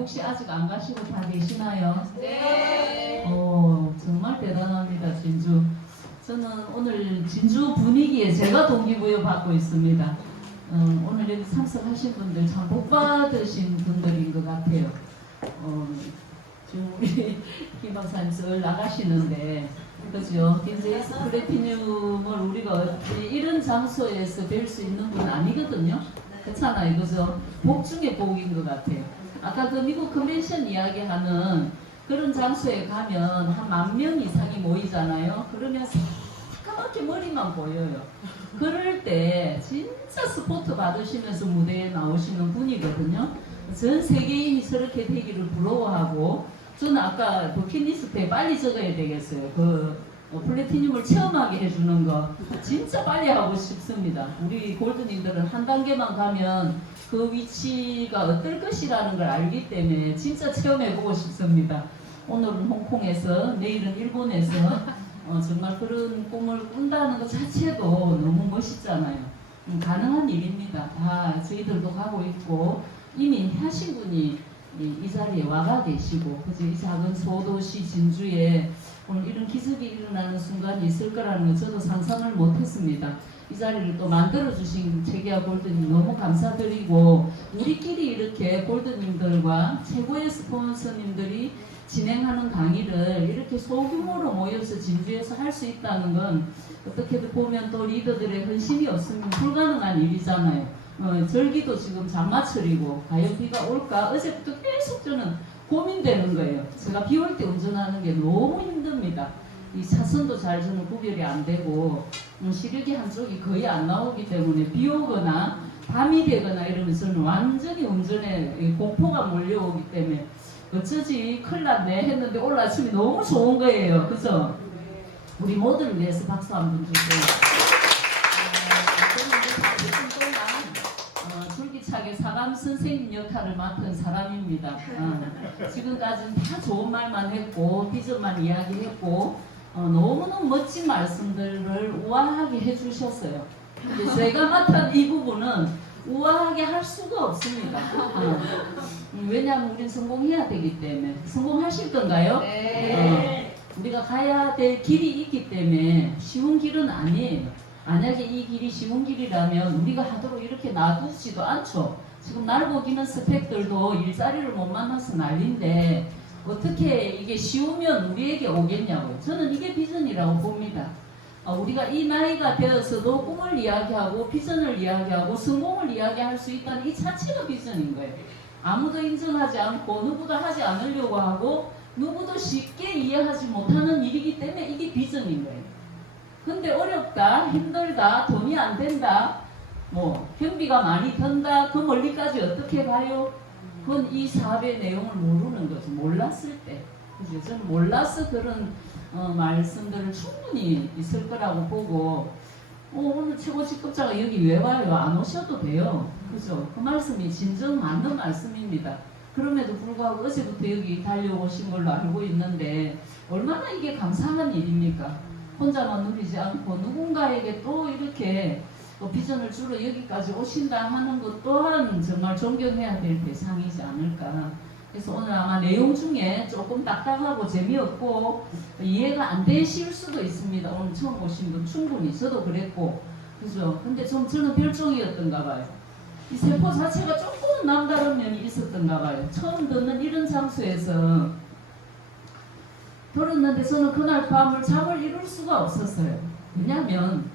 혹시 아직 안 가시고 다 계시나요? 네. 정말 대단합니다, 진주. 저는 오늘 진주 분위기에 제가 동기부여 받고 있습니다. 오늘 여기 참석하신 분들 참 복받으신 분들인 것 같아요. 지금 우리 김 박사님 늘 나가시는데, 그죠? DJS 플래티늄을 우리가 어찌 이런 장소에서 뵐 수 있는 분 아니거든요? 그렇잖아요, 그죠? 복 중에 복인 것 같아요. 아까 그 미국 컨벤션 이야기하는 그런 장소에 가면 한 10,000명 이상이 모이잖아요. 그러면 새까맣게 머리만 보여요. 그럴 때 진짜 스포트 받으시면서 무대에 나오시는 분이거든요. 전 세계인이 저렇게 되기를 부러워하고, 저는 아까 버킷리스트에 빨리 적어야 되겠어요. 플래티늄을 체험하게 해주는 거 진짜 빨리 하고 싶습니다. 우리 골드님들은 한 단계만 가면 그 위치가 어떨 것이라는 걸 알기 때문에 진짜 체험해보고 싶습니다. 오늘은 홍콩에서, 내일은 일본에서 정말 그런 꿈을 꾼다는 것 자체도 너무 멋있잖아요. 가능한 일입니다. 다 저희들도 가고 있고 이미 하신 분이 이 자리에 와가 계시고, 그죠? 이 작은 소도시 진주에 오늘 이런 기적이 일어나는 순간이 있을 거라는 걸 저도 상상을 못했습니다. 이 자리를 또 만들어주신 최기아 골드님 너무 감사드리고, 우리끼리 이렇게 골드님들과 최고의 스폰서님들이 진행하는 강의를 이렇게 소규모로 모여서 진주에서 할 수 있다는 건 어떻게 보면 또 리더들의 헌신이 없으면 불가능한 일이잖아요. 절기도 지금 장마철이고 과연 비가 올까 어제부터 계속 저는 고민되는 거예요. 제가 비 올 때 운전하는 게 너무 힘듭니다. 이 차선도 잘 저는 구별이 안 되고 시력이 한쪽이 거의 안 나오기 때문에 비 오거나 밤이 되거나 이러면 저는 완전히 운전에 공포가 몰려오기 때문에 어쩌지 큰일 났네 했는데 오늘 아침이 너무 좋은 거예요. 그죠? 우리 모두를 위해서 박수 한번 주세요. 줄기차게 사감 선생님 역할을 맡은 사람입니다. 지금까지는 다 좋은 말만 했고 비전만 이야기했고 너무너무 멋진 말씀들을 우아하게 해주셨어요. 근데 제가 맡은 이 부분은 우아하게 할 수가 없습니다. 왜냐하면 우린 성공해야 되기 때문에. 성공하실 건가요? 네. 우리가 가야 될 길이 있기 때문에 쉬운 길은 아니에요. 만약에 이 길이 쉬운 길이라면 우리가 하도록 이렇게 놔두지도 않죠. 지금 날 보기는 스펙들도 일자리를 못 만나서 난리인데 어떻게 이게 쉬우면 우리에게 오겠냐고요. 저는 이게 비전이라고 봅니다. 우리가 이 나이가 되어서도 꿈을 이야기하고 비전을 이야기하고 성공을 이야기할 수 있다는 이 자체가 비전인 거예요. 아무도 인정하지 않고 누구도 하지 않으려고 하고 누구도 쉽게 이해하지 못하는 일이기 때문에 이게 비전인 거예요. 근데 어렵다, 힘들다, 돈이 안 된다, 경비가 많이 든다, 그 멀리까지 어떻게 가요? 그건 이 사업의 내용을 모르는 거죠. 몰랐을 때. 그죠? 저는 몰라서 그런 말씀들을 충분히 있을 거라고 보고, 오늘 최고 직급자가 여기 왜 와요? 안 오셔도 돼요. 그죠? 그 말씀이 진정 맞는 말씀입니다. 그럼에도 불구하고 어제부터 여기 달려오신 걸로 알고 있는데 얼마나 이게 감사한 일입니까? 혼자만 누리지 않고 누군가에게 또 이렇게 비전을 주러 여기까지 오신다 하는 것 또한 정말 존경해야 될 대상이지 않을까. 그래서 오늘 아마 내용 중에 조금 딱딱하고 재미없고 이해가 안 되실 수도 있습니다. 오늘 처음 오신 분 충분히 저도 그랬고, 그죠? 근데 저는 별종이었던가 봐요. 이 세포 자체가 조금 남다른 면이 있었던가 봐요. 처음 듣는 이런 장소에서 들었는데 저는 그날 밤을 잠을 이룰 수가 없었어요. 왜냐하면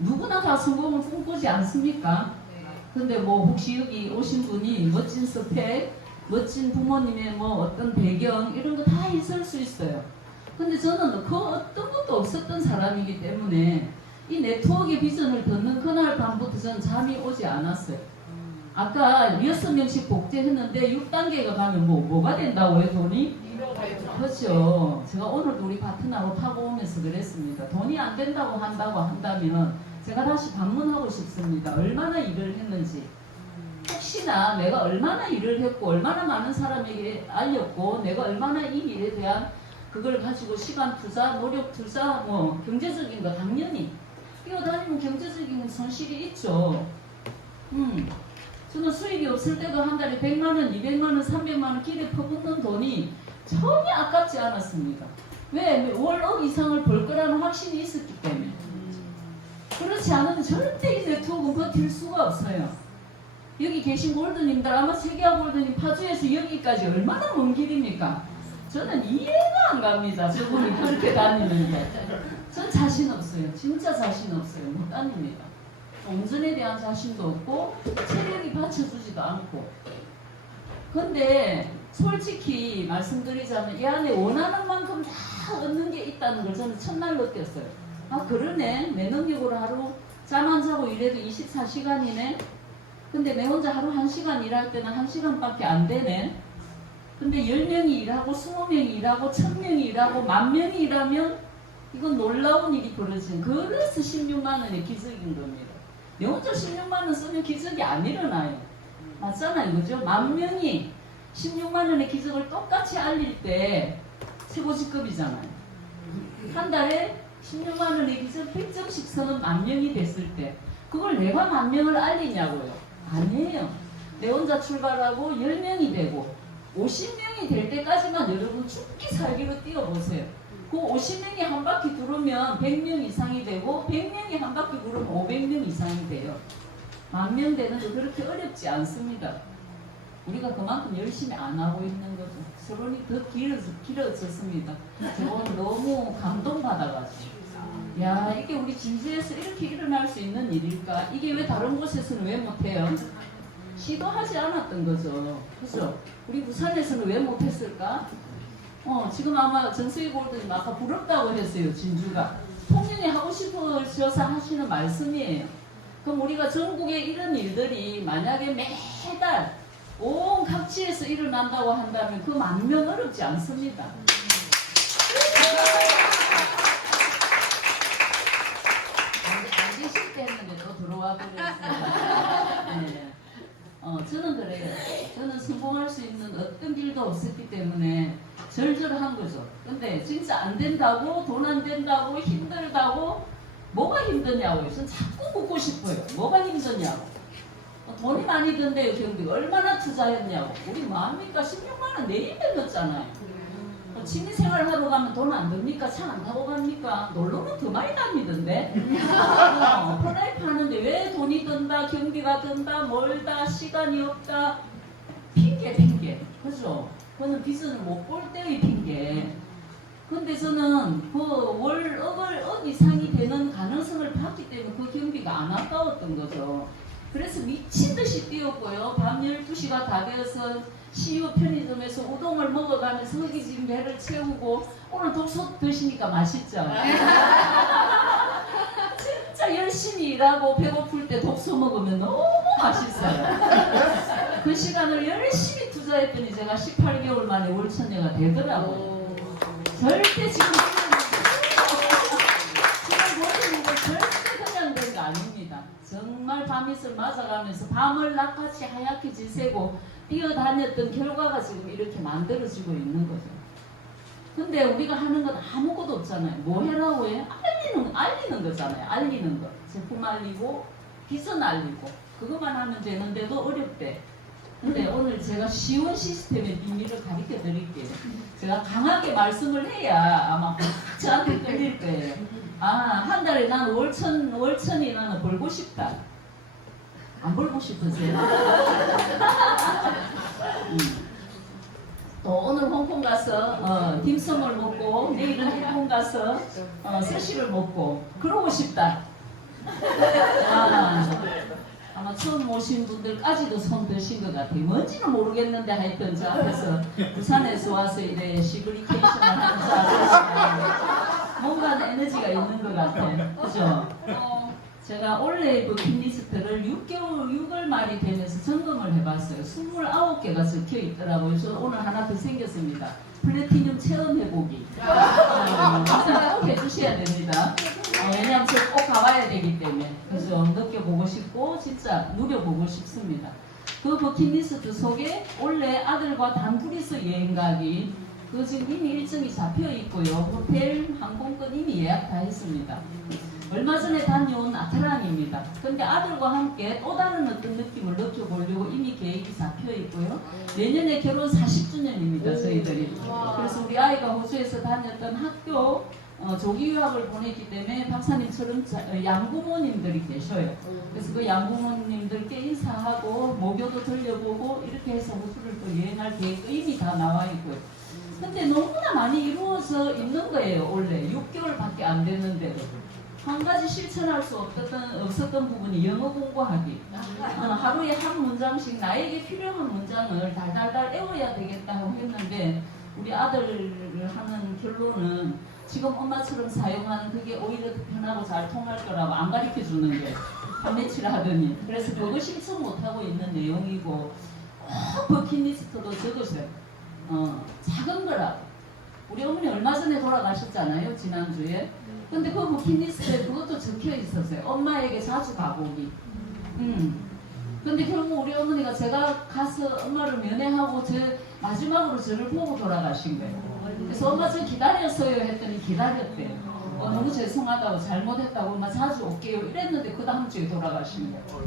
누구나 다 성공을 꿈꾸지 않습니까? 근데 혹시 여기 오신 분이 멋진 스펙, 멋진 부모님의 어떤 배경 이런 거 다 있을 수 있어요. 근데 저는 그 어떤 것도 없었던 사람이기 때문에 이 네트워크의 비전을 듣는 그날 밤부터 저는 잠이 오지 않았어요. 아까 6명씩 복제했는데 6단계가 가면 뭐가 된다고요, 돈이? 그렇죠. 제가 오늘도 우리 파트너로 타고 오면서 그랬습니다. 돈이 안 된다고 한다면 제가 다시 방문하고 싶습니다. 얼마나 일을 했는지. 혹시나 내가 얼마나 일을 했고 얼마나 많은 사람에게 알렸고 내가 얼마나 이 일에 대한 그걸 가지고 시간 투자, 노력 투자, 경제적인 거 당연히 뛰어다니면 경제적인 손실이 있죠. 저는 수입이 없을 때도 한 달에 100만 원, 200만 원, 300만 원 길에 퍼붓는 돈이 전혀 아깝지 않았습니다. 왜? 월억 이상을 벌 거라는 확신이 있었기 때문에. 그렇지 않으면 절대 이 네트워크는 버틸 수가 없어요. 여기 계신 골드님들 아마 세계화 골드님 파주에서 여기까지 얼마나 먼 길입니까? 저는 이해가 안 갑니다. 저분이 그렇게 다니는데. 전 자신 없어요. 진짜 자신 없어요. 못 다닙니다. 운전에 대한 자신도 없고 체력이 받쳐주지도 않고. 근데 솔직히 말씀드리자면 이 안에 원하는 만큼 다 얻는 게 있다는 걸 저는 첫날 느꼈어요. 아 그러네. 내 능력으로 하루 잠 안 자고 일해도 24시간이네. 근데 내 혼자 하루 1시간 일할 때는 1시간밖에 안 되네. 근데 10명이 일하고 20명이 일하고 1000명이 일하고 10,000명이 일하면 이건 놀라운 일이 벌어지는. 그래서 16만 원의 기적인 겁니다. 내 혼자 16만 원 쓰면 기적이 안 일어나요. 맞잖아요. 그죠? 10,000명이 16만 원의 기적을 똑같이 알릴 때 최고 직급이잖아요. 한 달에 16만 원의 기적 100점씩 쓰는 10,000명이 됐을 때 그걸 내가 10,000명을 알리냐고요. 아니에요. 내 혼자 출발하고 10명이 되고 50명이 될 때까지만 여러분 죽기 살기로 뛰어보세요. 그 50명이 한 바퀴 두르면 100명 이상이 되고 100명이 한 바퀴 두르면 500명 이상이 돼요. 10,000명 되는 거 그렇게 어렵지 않습니다. 우리가 그만큼 열심히 안 하고 있는 거죠. 서론이 더 길어졌습니다. 제가 오늘 너무 감동받아가지고 야 이게 우리 진주에서 이렇게 일어날 수 있는 일일까? 이게 왜 다른 곳에서는 왜 못해요? 시도하지 않았던 거죠. 그죠? 우리 부산에서는 왜 못했을까? 지금 아마 전수희 골드님 아까 부럽다고 했어요. 진주가 통영이 하고 싶으셔서 하시는 말씀이에요. 그럼 우리가 전국에 이런 일들이 만약에 매달 온 각지에서 일어난다고 한다면 그 10,000명 어렵지 않습니다. 안 계실 때 했는데 또 들어와 버렸습니다. 네. 저는 그래요. 저는 성공할 수 있는 어떤 길도 없었기 때문에 절절한 거죠. 근데 진짜 안 된다고, 돈 안 된다고, 힘들다고, 뭐가 힘드냐고요. 저는 자꾸 묻고 싶어요. 뭐가 힘드냐고. 돈이 많이 든대요. 경비가 얼마나 투자했냐고. 우리 뭐합니까? 16만 원 내일 들렸잖아요. 취미생활 하러 가면 돈 안 듭니까? 차 안 타고 갑니까? 놀러는 더 많이 다니던데. 프라이프 하는데 왜 돈이 든다, 경비가 든다, 멀다, 시간이 없다. 핑계. 그죠? 그거는 빚을 못 볼 때의 핑계. 근데 저는 그 억 이상이 되는 가능성을 봤기 때문에 그 경비가 안 아까웠던 거죠. 그래서 미친 듯이 뛰었고요. 밤 12시가 다 되어서 CU 편의점에서 우동을 먹어가면서 허기진 배를 채우고 오늘 독소 드시니까 맛있죠? 진짜 열심히 일하고 배고플 때 독소 먹으면 너무 맛있어요. 그 시간을 열심히 투자했더니 제가 18개월 만에 월천녀가 되더라고요. 절대 지금 보시는 거 절대 그냥 된 거 아닙니다. 정말 밤이슬 맞아가면서 밤을 낮같이 하얗게 지새고 뛰어다녔던 결과가 지금 이렇게 만들어지고 있는 거죠. 근데 우리가 하는 건 아무것도 없잖아요. 뭐 해라고 해? 알리는 거잖아요. 알리는 거. 제품 알리고 비전 알리고 그것만 하면 되는데도 어렵대. 근데 오늘 제가 쉬운 시스템의 비밀을 가르쳐 드릴게요. 제가 강하게 말씀을 해야 아마 저한테 끌릴 거예요. 한 달에 난 월천이 나는 벌고 싶다. 안 벌고 싶으세요? 또 오늘 홍콩 가서 딤섬을 먹고 내일은 일본 가서 스시를 먹고 그러고 싶다. 아마 처음 오신 분들까지도 손 드신 것 같아요. 뭔지는 모르겠는데 하여튼 저 앞에서 부산에서 와서 이래 시그리케이션을 하면서 뭔가 에너지가 있는 것 같아요. 그죠? 제가 올해 버킷리스트를 6월 말이 되면서 점검을 해봤어요. 29개가 적혀 있더라고요. 저 오늘 하나 더 생겼습니다. 플래티늄 체험해보기. 꼭 해주셔야 됩니다. 왜냐하면 저 꼭 가봐야 되기 때문에. 그래서 느껴보고 싶고 진짜 누려보고 싶습니다. 그 버킷리스트 속에 올해 아들과 단둘이서 여행 가기. 그 지금 이미 일정이 잡혀 있고요. 호텔, 항공권 이미 예약 다 했습니다. 얼마 전에 다녀온 아테랑입니다. 근데 아들과 함께 또 다른 어떤 느낌을 느껴보려고 이미 계획이 잡혀 있고요. 내년에 결혼 40주년입니다, 저희들이. 그래서 우리 아이가 호주에서 다녔던 학교 조기 유학을 보냈기 때문에 박사님처럼 양부모님들이 계셔요. 그래서 그 양부모님들께 인사하고 모교도 들려보고 이렇게 해서 호주를 또 여행할 계획도 이미 다 나와 있고요. 근데 너무나 많이 이루어져 있는 거예요. 원래 6개월밖에 안 됐는데도 한 가지 실천할 수 없었던 부분이 영어 공부하기. 하루에 한 문장씩 나에게 필요한 문장을 달달달 외워야 되겠다고 했는데 우리 아들을 하는 결론은 지금 엄마처럼 사용하는 그게 오히려 더 편하고 잘 통할 거라고 안 가르쳐 주는 게 한 며칠 하더니 그래서 그거 실천 못하고 있는 내용이고 꼭 버킷리스트도 적으세요. 작은 거라고. 우리 어머니 얼마 전에 돌아가셨잖아요, 지난주에. 근데 그 버킷리스트에 그것도 적혀 있었어요. 엄마에게 자주 가보기. 근데 결국 우리 어머니가 제가 가서 엄마를 면회하고 마지막으로 저를 보고 돌아가신 거예요. 그래서 엄마 저 기다렸어요 했더니 기다렸대요. 너무 죄송하다고 잘못했다고 엄마 자주 올게요 이랬는데 그 다음 주에 돌아가신 거예요.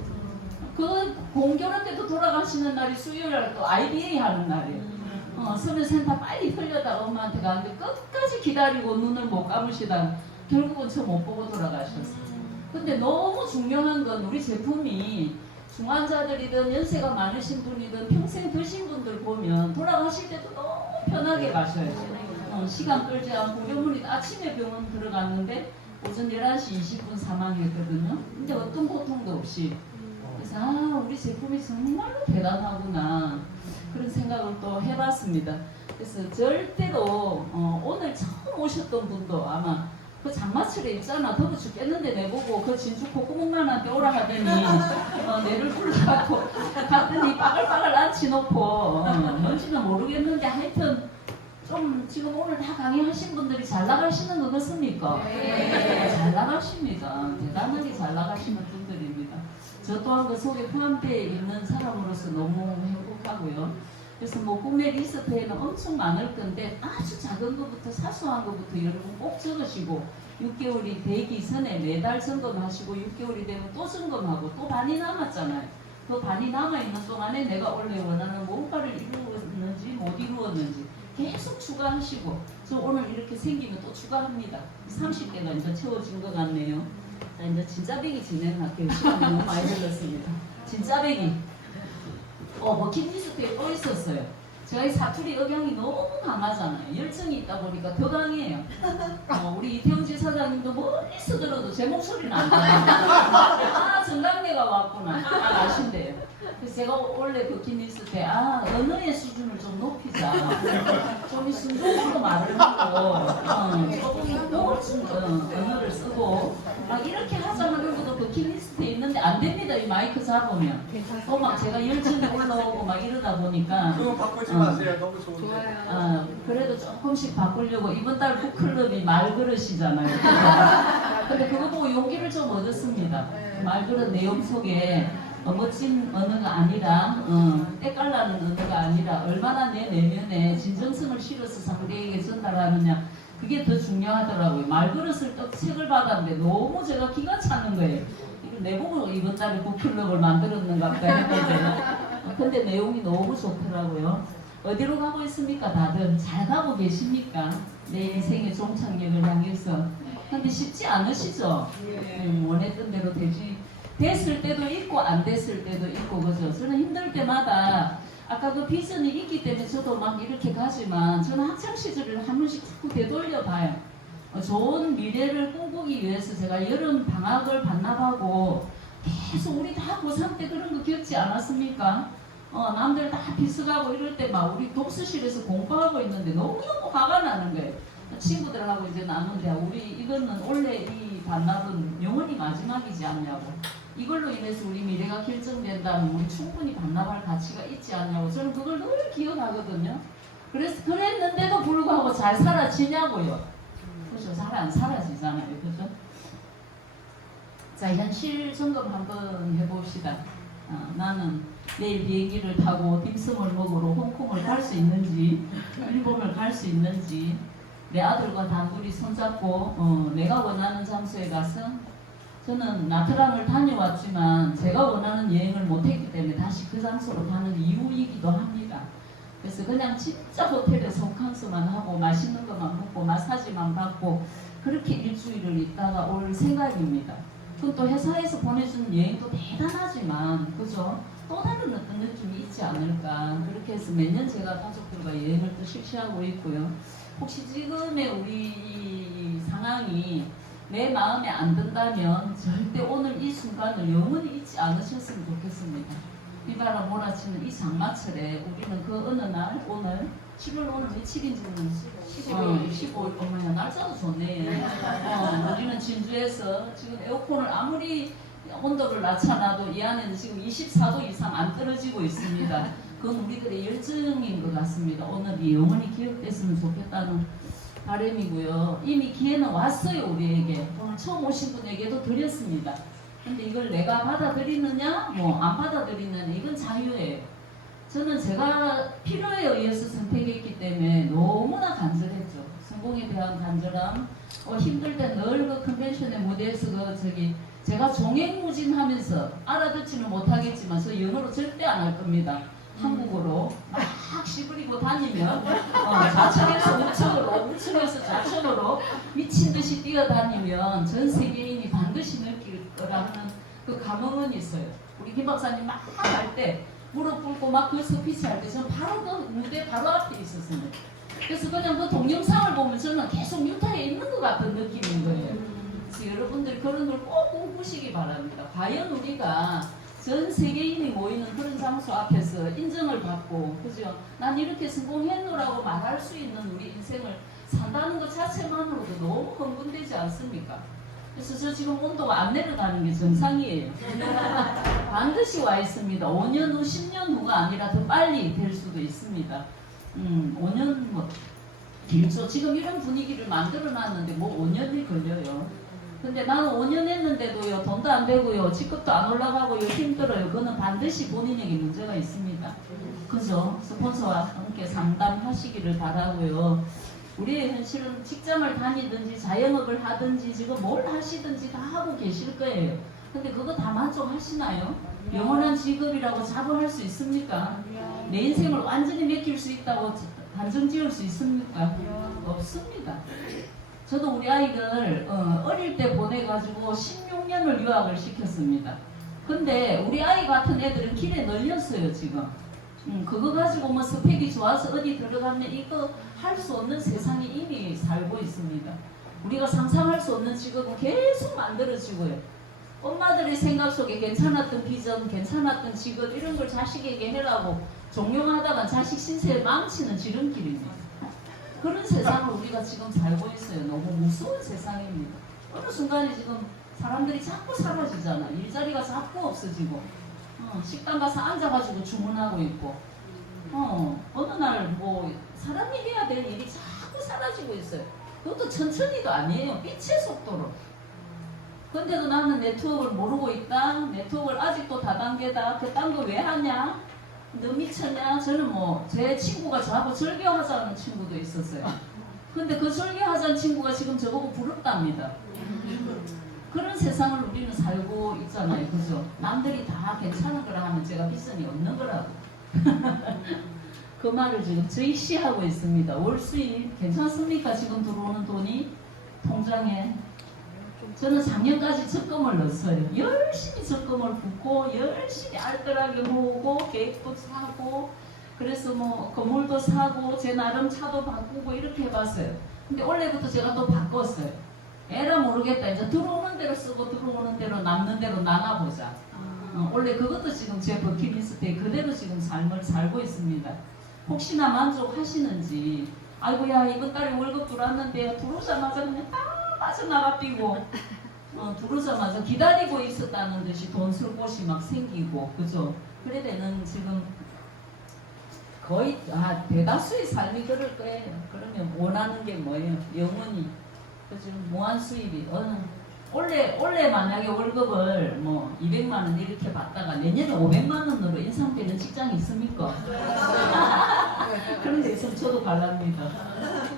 그 공교롭 때도 돌아가시는 날이 수요일날 또 IBA 하는 날이에요. 서면센터 빨리 흘려다가 엄마한테 가는데 끝까지 기다리고 눈을 못 감으시다가 결국은 저 못 보고 돌아가셨어요. 근데 너무 중요한 건 우리 제품이 중환자들이든 연세가 많으신 분이든 평생 드신 분들 보면 돌아가실 때도 너무 편하게 가셔야죠. 시간 끌지 않고 우리 어머니 아침에 병원 들어갔는데 오전 11시 20분 사망했거든요. 근데 어떤 고통도 없이. 그래서 우리 제품이 정말로 대단하구나 그런 생각을 또 해봤습니다. 그래서 절대로 오늘 처음 오셨던 분도 아마 그 장마철에 있잖아. 더워 죽겠는데 내보고 그 진주 콧구멍만한테 오라 하더니 내를 불러갖고 갔더니 빠글빠글 앉혀놓고 뭔지는 모르겠는데 하여튼 좀 지금 오늘 다 강의하신 분들이 잘 나가시는 거 같습니까? 네. 잘 나가십니다. 대단하게 잘 나가시는 분들입니다. 저 또한 그 속에 포함되어 있는 사람으로서 너무 행복하고요. 그래서 뭐 꿈의 리스트에는 엄청 많을 건데 아주 작은 것부터 사소한 것부터 여러분 꼭 적으시고 6개월이 되기 전에 매달 점검하시고 6개월이 되면 또 점검하고 또 반이 남았잖아요. 그 반이 남아있는 동안에 내가 원래 원하는 뭔가를 이루었는지 못 이루었는지 계속 추가하시고 저 오늘 이렇게 생기면 또 추가합니다. 30개가 이제 채워진 것 같네요. 자 이제 진짜배기 진행할게요. 시간이 너무 많이 흘렀습니다. 진짜배기 버킷리스트에 또 있었어요. 제가 이 사투리 억양이 너무 강하잖아요. 열정이 있다 보니까 더 강해요. 우리 이태영 지사장님도 멀리서 들어도 제 목소리는 안 나요. 정강래가 왔구나. 아신대요. 그래서 제가 원래 버킷리스트에 언어의 수준을 좀 높이자. 좀 순종으로 말을 하고 조금 더 멋진 언어를 쓰고 이렇게 하자 하는 것도 버킷리스트에 있는데 안 됩니다. 이 마이크 잡으면. 막 제가 열정이 올라오고 막 이러다 보니까 그거 바꾸지 마세요. 너무 좋은데. 그래도 조금씩 바꾸려고 이번 달 북클럽이 말그릇이잖아요. 근데 그거 보고 용기를 좀 얻었습니다. 말그릇 내용 속에 멋진 언어가 아니라 때깔나는 언어가 아니라 얼마나 내 내면에 진정성을 실어서 상대에게 전달하느냐 그게 더 중요하더라고요. 말그릇을 딱 책을 받았는데 너무 제가 기가 차는 거예요. 이거 내보고 이번 달에 북클럽을 만들었는가 보다 했는데 근데 내용이 너무 좋더라고요. 어디로 가고 있습니까? 다들 잘 가고 계십니까? 내 인생의 종착역을 향해서. 근데 쉽지 않으시죠? 원했던 대로 됐을 때도 있고 안 됐을 때도 있고 그죠? 저는 힘들 때마다 아까 그 비전이 있기 때문에 저도 막 이렇게 가지만 저는 학창 시절을 한 번씩 자꾸 되돌려 봐요. 좋은 미래를 꿈꾸기 위해서 제가 여름 방학을 반납하고 계속 우리 다 고3 때 그런 거 겪지 않았습니까? 남들 다 비서가고 이럴 때 막 우리 독서실에서 공부하고 있는데 너무너무 화가 나는 거예요. 친구들하고 이제 나눈데 우리 이거는 원래 이 반납은 영원히 마지막이지 않냐고. 이걸로 인해서 우리 미래가 결정된다면 우리 충분히 반납할 가치가 있지 않냐고. 저는 그걸 늘 기억하거든요. 그래서 그랬는데도 불구하고 잘 사라지냐고요. 그렇죠. 잘 안 사라지잖아요. 그죠? 자, 현실 점검 한번 해봅시다. 나는 내일 비행기를 타고 딤섬을 먹으러 홍콩을 갈 수 있는지 일본을 갈 수 있는지 내 아들과 단둘이 손잡고 내가 원하는 장소에 가서 저는 나트랑을 다녀왔지만 제가 원하는 여행을 못했기 때문에 다시 그 장소로 가는 이유이기도 합니다. 그래서 그냥 진짜 호텔에서 호캉스만 하고 맛있는 것만 먹고 마사지만 받고 그렇게 일주일을 있다가 올 생각입니다. 그건 또 회사에서 보내주는 여행도 대단하지만 그죠? 또 다른 어떤 느낌이 있지 않을까. 그렇게 해서 매년 제가 가족들과 여행을 또 실시하고 있고요. 혹시 지금의 우리 이 상황이 내 마음에 안 든다면 절대 오늘 이 순간을 영원히 잊지 않으셨으면 좋겠습니다. 비바람 몰아치는 이 장마철에 우리는 그 어느 날 오늘 7월 오늘 며칠인지는 15일 어머야 날짜도 좋네. 우리는 진주에서 지금 에어컨을 아무리 온도를 낮춰놔도 이 안에는 지금 24도 이상 안 떨어지고 있습니다. 그건 우리들의 열정인 것 같습니다. 오늘이 영원히 기억됐으면 좋겠다는 바람이고요. 이미 기회는 왔어요 우리에게. 오늘 처음 오신 분에게도 드렸습니다. 근데 이걸 내가 받아들이느냐 뭐 안 받아들이느냐 이건 자유예요. 저는 제가 필요에 의해서 선택했기 때문에 너무나 간절했죠. 성공에 대한 간절함. 힘들 때 늘 그 컨벤션의 무대에서 제가 종횡무진하면서 알아듣지는 못하겠지만 저 영어로 절대 안 할 겁니다. 한국어로 막 시부리고 다니면 좌측에서 우측으로 우측에서 좌측으로 미친 듯이 뛰어다니면 전 세계인이 반드시 느낄 거라는 그 감흥은 있어요. 우리 김 박사님 막 할 때 무릎 꿇고 막 그 스피치 할 때 저는 바로 그 무대 바로 앞에 있었습니다. 그래서 그냥 그 동영상을 보면 저는 계속 유타에 있는 것 같은 느낌인 거예요. 그래서 여러분들 그런 걸 꼭 꿈꾸시기 바랍니다. 과연 우리가 전 세계인이 모이는 그런 장소 앞에서 인정을 받고 그죠? 난 이렇게 성공했노라고 말할 수 있는 우리 인생을 산다는 것 자체만으로도 너무 흥분되지 않습니까? 그래서 저 지금 온도가 안 내려가는 게 정상이에요. 반드시 와 있습니다. 5년 후, 10년 후가 아니라 더 빨리 될 수도 있습니다. 5년 뭐 길죠. 지금 이런 분위기를 만들어 놨는데 뭐 5년이 걸려요. 근데 나는 5년 했는데도요 돈도 안 되고요 직급도 안 올라가고요 힘들어요. 그거는 반드시 본인에게 문제가 있습니다. 그죠? 스폰서와 함께 상담하시기를 바라고요. 우리의 현실은 직장을 다니든지 자영업을 하든지 지금 뭘 하시든지 다 하고 계실 거예요. 근데 그거 다 만족하시나요? 영원한 직업이라고 자부할 수 있습니까? 내 인생을 완전히 맡길 수 있다고 단정 지을 수 있습니까? 없습니다. 저도 우리 아이들 어릴 때 보내가지고 16년을 유학을 시켰습니다. 근데 우리 아이 같은 애들은 길에 널렸어요 지금. 그거 가지고 뭐 스펙이 좋아서 어디 들어가면 이거 할 수 없는 세상에 이미 살고 있습니다. 우리가 상상할 수 없는 직업은 계속 만들어지고요. 엄마들의 생각 속에 괜찮았던 비전, 괜찮았던 직업 이런 걸 자식에게 해라고 종용하다가 자식 신세에 망치는 지름길입니다. 그런 세상을 우리가 지금 살고 있어요. 너무 무서운 세상입니다. 어느 순간에 지금 사람들이 자꾸 사라지잖아. 일자리가 자꾸 없어지고 식당 가서 앉아가지고 주문하고 있고 어느 날 뭐 사람이 해야 될 일이 자꾸 사라지고 있어요. 그것도 천천히도 아니에요. 빛의 속도로. 근데도 나는 네트워크를 모르고 있다. 네트워크를 아직도 다단계다. 그딴 거 왜 하냐? 너 미쳤냐? 저는 뭐 제 친구가 저하고 절교하자는 친구도 있었어요. 근데 그 절교하자는 친구가 지금 저보고 부럽답니다. 그런 세상을 우리는 살고 있잖아요. 그죠? 남들이 다 괜찮은 거라 하면 제가 비전이 없는 거라고. 그 말을 지금 저희시하고 있습니다. 월 수입 괜찮습니까? 지금 들어오는 돈이 통장에. 저는 작년까지 적금을 넣었어요. 열심히 적금을 붓고 열심히 알뜰하게 모으고 계획도 사고 그래서 뭐 건물도 사고 제 나름 차도 바꾸고 이렇게 해봤어요. 근데 올해부터 제가 또 바꿨어요. 에라 모르겠다. 이제 들어오는 대로 쓰고 들어오는 대로 남는 대로 나눠보자. 원래 그것도 지금 제 버킷리스트에 그대로 지금 삶을 살고 있습니다. 혹시나 만족하시는지 아이고야 이번 달에 월급 들어왔는데 들어오자마자 그냥 딱 빠져나가 뛰고 들어오자마자 기다리고 있었다는 듯이 돈 쓸 곳이 막 생기고 그죠? 그래 되는 지금 거의 대다수의 삶이 그럴 거예요. 그러면 원하는 게 뭐예요? 영원히 그죠? 무한 수입이 올해 만약에 월급을 뭐 200만 원 이렇게 받다가 내년에 500만 원으로 인상되는 직장이 있습니까? 그런 데 있으면 저도 갈랍니다.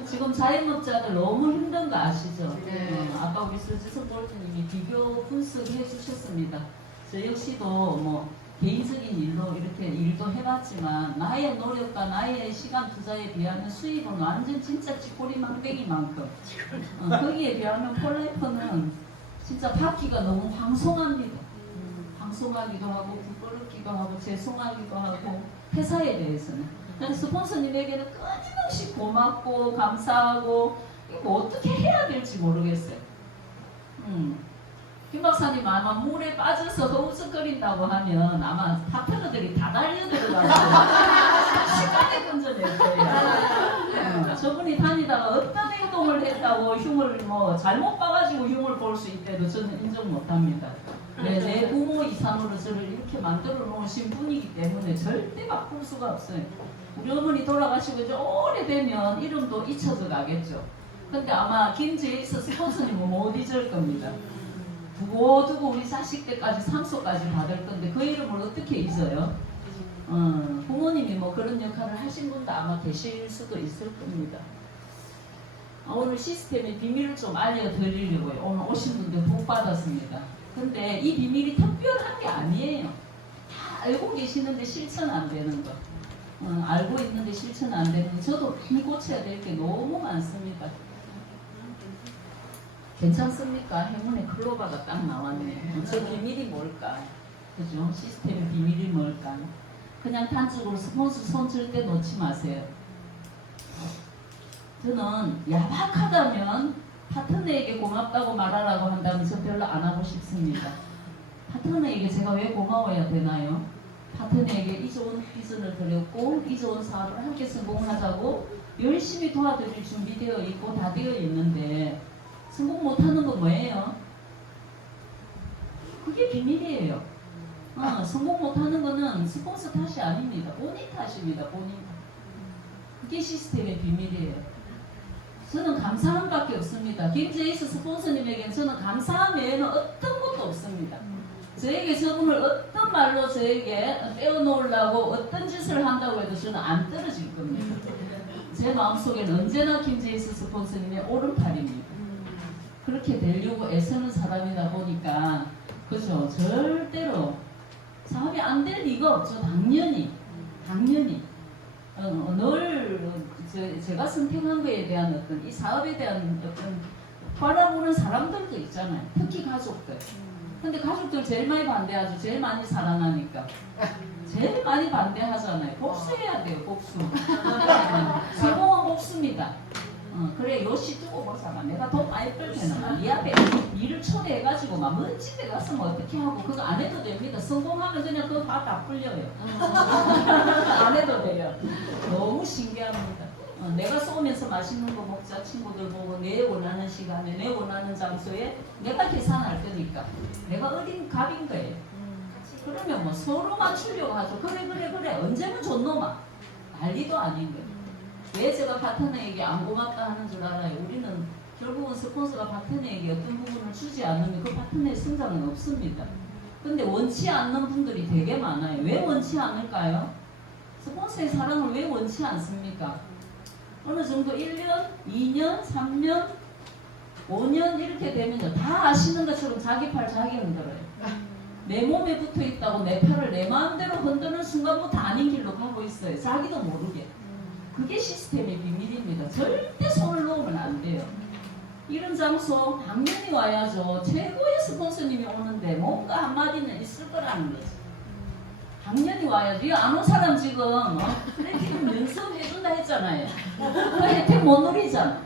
지금 자영업자들 너무 힘든 거 아시죠? 아까 우리 서지선 볼트님이 비교 분석해 주셨습니다. 저 역시도 뭐 개인적인 일로 이렇게 일도 해봤지만 나의 노력과 나의 시간 투자에 비하면 수입은 완전 진짜 쥐꼬리 망뱅이만큼 거기에 비하면 폴라이프는 진짜 받기가 너무 황송합니다. 황송하기도 하고 부끄럽기도 하고 죄송하기도 하고 회사에 대해서는 스폰서님에게는 끊임없이 고맙고 감사하고 이거 어떻게 해야 될지 모르겠어요. 김 박사님 아마 물에 빠져서 허우적거린다고 하면 아마 파트너들이 다 달려들어가고 시간에 건져낼 거예요. 저분이 다니다가 어떤 행동을 했다고 흉을 뭐 잘못 봐가지고 흉을 볼 수 있대도 저는 인정 못합니다. 내 부모 이상으로 저를 이렇게 만들어 놓으신 분이기 때문에 절대 바꿀 수가 없어요. 우리 어머니 돌아가시고 이제 오래되면 이름도 잊혀져 가겠죠. 근데 아마 김제이스 스폰서님은 못 잊을 겁니다. 두고두고 우리 자식 때까지 상속까지 받을 건데 그 이름을 어떻게 잊어요? 부모님이 뭐 그런 역할을 하신 분도 아마 계실 수도 있을 겁니다. 오늘 시스템의 비밀을 좀 알려드리려고요. 오늘 오신 분들 복 받았습니다. 근데 이 비밀이 특별한 게 아니에요. 다 알고 계시는데 실천 안 되는 거. 알고 있는데 실천 안 되는 거. 저도 많이 고쳐야 될 게 너무 많습니다. 괜찮습니까? 행운의 클로바가 딱 나왔네. 저 비밀이 뭘까? 그죠? 시스템의 비밀이 뭘까? 그냥 단적으로 스폰서 손 절대 놓지 마세요. 저는 야박하다면 파트너에게 고맙다고 말하라고 한다면 저 별로 안 하고 싶습니다. 파트너에게 제가 왜 고마워야 되나요? 파트너에게 이 좋은 비전을 드렸고 이 좋은 사업을 함께 성공하자고 열심히 도와드릴 준비되어 있고 다 되어 있는데 성공 못하는 건 뭐예요? 그게 비밀이에요. 성공 못하는 거는 스폰서 탓이 아닙니다. 본인 탓입니다. 본인 탓. 그게 시스템의 비밀이에요. 저는 감사함 밖에 없습니다. 김제이스 스폰서님에게는 저는 감사함 외에는 어떤 것도 없습니다. 저에게 저분을 어떤 말로 저에게 떼어놓으려고 어떤 짓을 한다고 해도 저는 안 떨어질 겁니다. 제 마음속에는 언제나 김제이스 스폰서님의 오른팔입니다. 그렇게 되려고 애쓰는 사람이다 보니까 그죠? 절대로 사업이 안 될 리가 없죠. 당연히 늘 제가 선택한 거에 대한 어떤 이 사업에 대한 어떤 바라보는 사람들도 있잖아요. 특히 가족들. 근데 가족들 제일 많이 반대하죠. 제일 많이 사랑하니까. 제일 많이 반대하잖아요. 복수해야 돼요. 복수. 성공은 복수입니다. 그래 요시 두고 보자마 내가 돈 많이 벌면 이 앞에 일을 초대해가지고 막 멋진 데 가서 뭐 어떻게 하고 그거 안 해도 됩니다. 성공하면 그냥 그거 다 불려요. 안 해도 돼요. 너무 신기합니다. 내가 쏘면서 맛있는 거 먹자 친구들 보고 내 원하는 시간에 내 원하는 장소에 내가 계산할 거니까 내가 어린 갑인 거예요. 그러면 뭐 서로 맞추려고 하죠. 그래 언제면 좋노마 난리도 아닌 거예요. 왜 제가 파트너에게 안 고맙다 하는 줄 알아요? 우리는 결국은 스폰서가 파트너에게 어떤 부분을 주지 않으면 그 파트너의 성장은 없습니다. 근데 원치 않는 분들이 되게 많아요. 왜 원치 않을까요? 스폰서의 사랑을 왜 원치 않습니까? 어느 정도 1년, 2년, 3년, 5년 이렇게 되면요. 다 아시는 것처럼 자기 팔 자기 흔들어요. 내 몸에 붙어 있다고 내 팔을 내 마음대로 흔드는 순간부터 아닌 길로 가고 있어요. 자기도 모르게. 그게 시스템의 비밀입니다. 절대 손을 놓으면 안 돼요. 이런 장소 당연히 와야죠. 최고의 스폰서님이 오는데 뭔가 한마디는 있을 거라는 거죠. 당연히 와야죠. 이거 안 온 사람 지금 혜택 연습해준다 했잖아요. 그 혜택 못 누리잖아.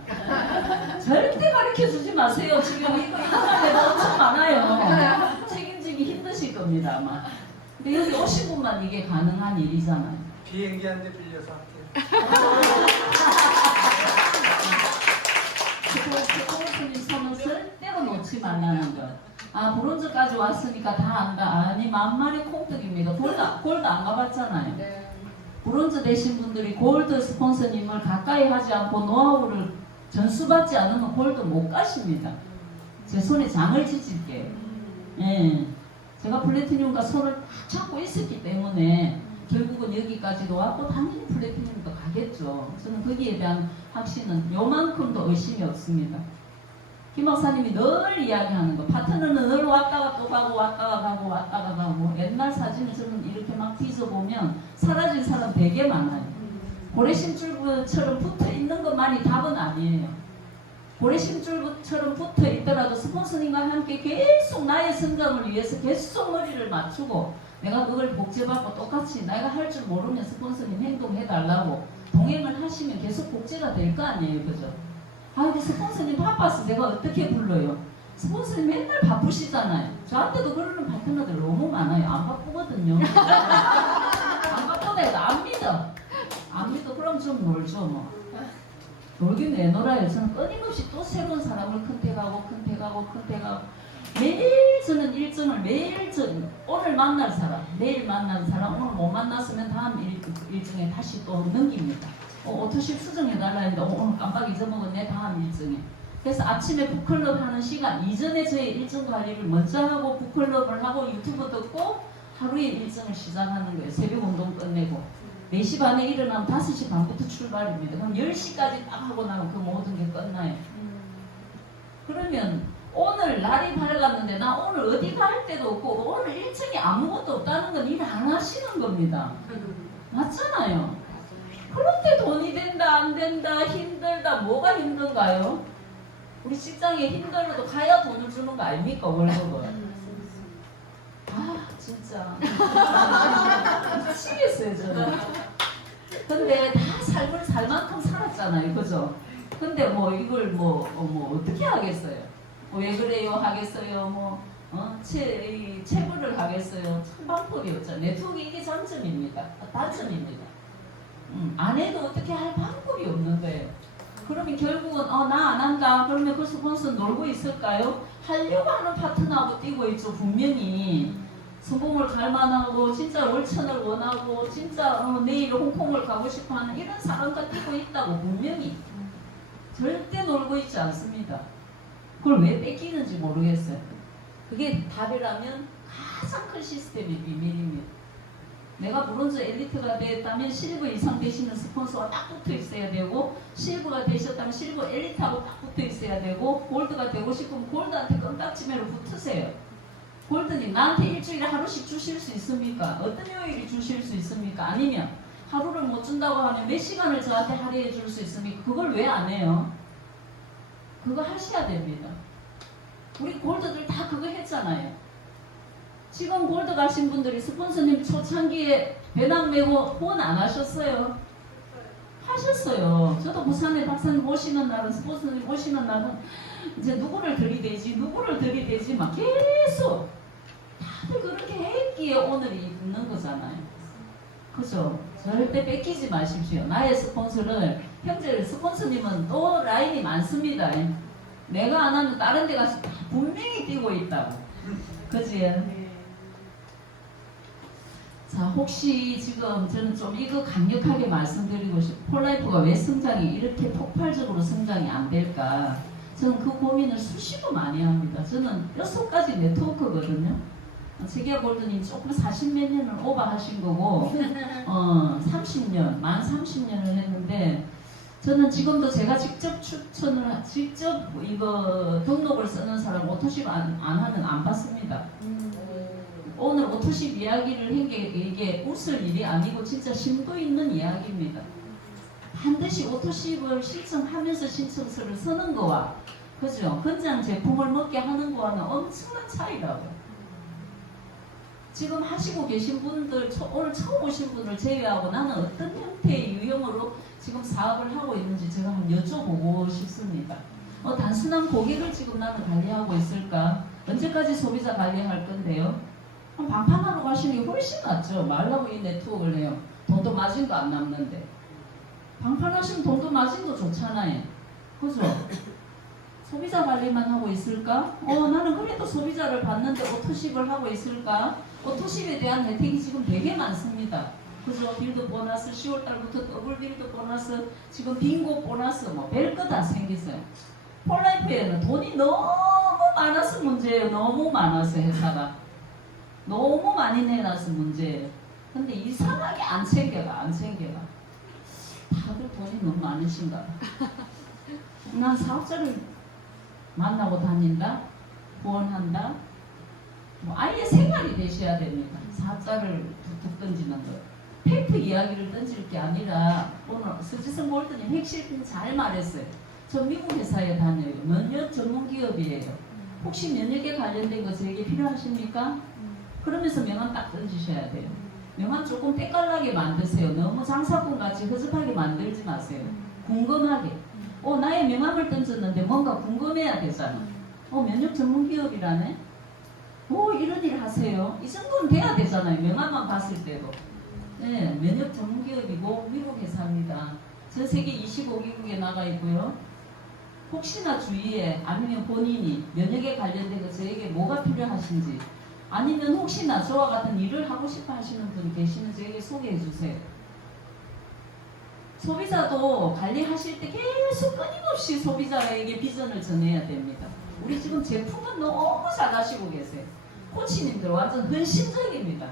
절대 가르쳐주지 마세요. 지금 이거 인터넷에 엄청 많아요. 책임지기 힘드실 겁니다 아마. 근데 여기 오신 분만 이게 가능한 일이잖아요. 비행기 한 대 빌려서 할게요. 스폰서님 손은 절대로 놓지 말라는 것. 브론즈까지 왔으니까 다 안다. 아니 만만의 콩떡입니다. 골드 안 가봤잖아요. 브론즈 되신 분들이 골드 스폰서님을 가까이 하지 않고 노하우를 전수받지 않으면 골드 못 가십니다. 제 손에 장을 지질게요. 예. 제가 플래티늄과 손을 딱 잡고 있었기 때문에 결국은 여기까지도 왔고 당연히 플래티늄도 가겠죠. 저는 거기에 대한 확신은 요만큼도 의심이 없습니다. 김 박사님이 늘 이야기하는 거, 파트너는 늘 왔다가 또 가고 왔다가 가고 왔다가 가고. 옛날 사진을 저는 이렇게 막 뒤져보면 사라진 사람 되게 많아요. 고래심줄처럼 붙어 있는 것만이 답은 아니에요. 고래심줄처럼 붙어 있더라도 스폰서님과 함께 계속 나의 성장을 위해서 계속 머리를 맞추고 내가 그걸 복제받고 똑같이 내가 할 줄 모르면 스폰서님 행동해달라고 동행을 하시면 계속 복제가 될 거 아니에요. 그죠? 아, 근데 스폰서님 바빠서 제가 어떻게 불러요? 스폰서님 맨날 바쁘시잖아요. 저한테도 그러는 파트너들 너무 많아요. 안 바쁘거든요. 안 바쁘다. 안 믿어. 안 믿어. 그럼 좀 놀죠 뭐. 놀긴 내놀아요. 저는 끊임없이 또 새로운 사람을 컨택하고 매일 저는 일정을 오늘 만날 사람, 내일 만날 사람, 오늘 못 만났으면 다음 일정에 다시 또 넘깁니다. 오토십 수정해달라 했는데 오늘 깜빡 잊어먹었네. 다음 일정에. 그래서 아침에 북클럽 하는 시간 이전에 저의 일정 관리를 먼저 하고 북클럽을 하고 유튜브 듣고 하루의 일정을 시작하는 거예요. 새벽 운동 끝내고 4시 반에 일어나면 5시 반부터 출발입니다. 그럼 10시까지 딱 하고 나면 그 모든 게 끝나요. 그러면 오늘 날이 밝았는데 나 오늘 어디 갈 데도 없고 오늘 일정이 아무것도 없다는 건 일 안 하시는 겁니다. 맞잖아요. 그런데 돈이 된다 안 된다 힘들다 뭐가 힘든가요? 우리 직장에 힘들어도 가야 돈을 주는 거 아닙니까? 월급을. 아 진짜 미치겠어요 저는. 근데 다 삶을 살 만큼 살았잖아요. 그죠? 근데 뭐 이걸 뭐 어떻게 하겠어요? 왜 그래요 하겠어요? 체불을 하겠어요? 참 방법이 없죠. 네트워크 이게 장점입니다. 단점입니다. 안 해도 어떻게 할 방법이 없는 거예요. 그러면 결국은 나 안 한다. 그러면 그 스폰서 놀고 있을까요? 하려고 하는 파트너하고 뛰고 있죠. 분명히 성공을 갈만하고 진짜 월천을 원하고 진짜 내일 홍콩을 가고 싶어하는 이런 사람과 뛰고 있다고 분명히. 절대 놀고 있지 않습니다. 그걸 왜 뺏기는지 모르겠어요. 그게 답이라면 가장 큰 시스템의 비밀입니다. 내가 브론즈 엘리트가 됐다면 실버 이상 되시는 스폰서와 딱 붙어 있어야 되고, 실버가 되셨다면 실버 엘리트하고 딱 붙어 있어야 되고, 골드가 되고 싶으면 골드한테 껌딱지매로 붙으세요. 골드님 나한테 일주일에 하루씩 주실 수 있습니까? 어떤 요일이 주실 수 있습니까? 아니면 하루를 못 준다고 하면 몇 시간을 저한테 할애해 줄 수 있습니까? 그걸 왜 안 해요? 그거 하셔야 됩니다. 우리 골드들 다 그거 했잖아요. 지금 골드 가신 분들이 스폰서님 초창기에 배낭 메고 후원 안 하셨어요? 하셨어요. 저도 부산에 박사님 오시는 날은 스폰서님 오시는 날은 이제 누구를 들이대지 막 계속 다들 그렇게 했기에 오늘이 있는 거잖아요. 그죠? 절대 뺏기지 마십시오. 나의 스폰서를 형제 스폰서님은 또 라인이 많습니다. 내가 안 하면 다른 데 가서 다 분명히 뛰고 있다고. 그지? 자, 혹시 지금 저는 좀 이거 강력하게 말씀드리고 싶어요. 폴라이프가 왜 성장이 이렇게 폭발적으로 성장이 안 될까? 저는 그 고민을 수시로 많이 합니다. 저는 6가지 네트워크거든요. 세계아 골드님 조금 40몇 년을 오버하신 거고 30년, 만 30년을 했는데 저는 지금도 제가 직접 이거 등록을 쓰는 사람 오토십 안 하면 안 받습니다. 오늘 오토십 이야기를 한 게 이게 웃을 일이 아니고 진짜 심도 있는 이야기입니다. 반드시 오토십을 신청하면서 신청서를 쓰는 거와 그죠? 건장 제품을 먹게 하는 거와는 엄청난 차이라고요. 지금 하시고 계신 분들, 오늘 처음 오신 분을 제외하고 나는 어떤 형태의 유형으로 지금 사업을 하고 있는지 제가 한번 여쭤보고 싶습니다. 단순한 고객을 지금 나는 관리하고 있을까? 언제까지 소비자 관리할 건데요? 방판하러 가시는 게 훨씬 낫죠. 말라고 이 네트워크를 해요. 돈도 마진도 안 남는데. 방판하시면 돈도 마진도 좋잖아요. 그죠? 소비자 관리만 하고 있을까? 나는 그래도 소비자를 봤는데 오토십을 하고 있을까? 오토십에 대한 혜택이 지금 되게 많습니다. 그죠? 빌드 보너스, 10월달부터 더블 빌드 보너스, 지금 빙고 보너스, 뭐 별거 다 생겼어요. 폴라이프에는 돈이 너무 많아서 문제예요. 너무 많아서 회사가 너무 많이 내놔서 문제예요. 근데 이상하게 안 챙겨가. 다들 돈이 너무 많으신가 봐. 난 사업자를 만나고 다닌다, 후원한다, 뭐 아예 생활이 되셔야 됩니다. 사업자를 툭툭 던지는 거. 페이프 이야기를 던질 게 아니라 오늘 서지성 골드님 핵심 잘 말했어요. 저 미국 회사에 다녀요. 면역 전문 기업이에요. 혹시 면역에 관련된 거 저에게 필요하십니까? 그러면서 명함 딱 던지셔야 돼요. 명함 조금 때깔나게 만드세요. 너무 장사꾼 같이 허접하게 만들지 마세요. 궁금하게. 나의 명함을 던졌는데 뭔가 궁금해야 되잖아. 면역 전문 기업이라네? 이런 일 하세요. 이 정도는 돼야 되잖아요. 명함만 봤을 때도. 네, 면역 전문 기업이고 미국 회사입니다. 전 세계 25개국에 나가 있고요. 혹시나 주위에 아니면 본인이 면역에 관련된 거 저에게 뭐가 필요하신지 아니면 혹시나 저와 같은 일을 하고 싶어 하시는 분이 계시면 저에게 소개해 주세요. 소비자도 관리하실 때 계속 끊임없이 소비자에게 비전을 전해야 됩니다. 우리 지금 제품은 너무 잘하시고 계세요. 코치님들 완전 헌신적입니다.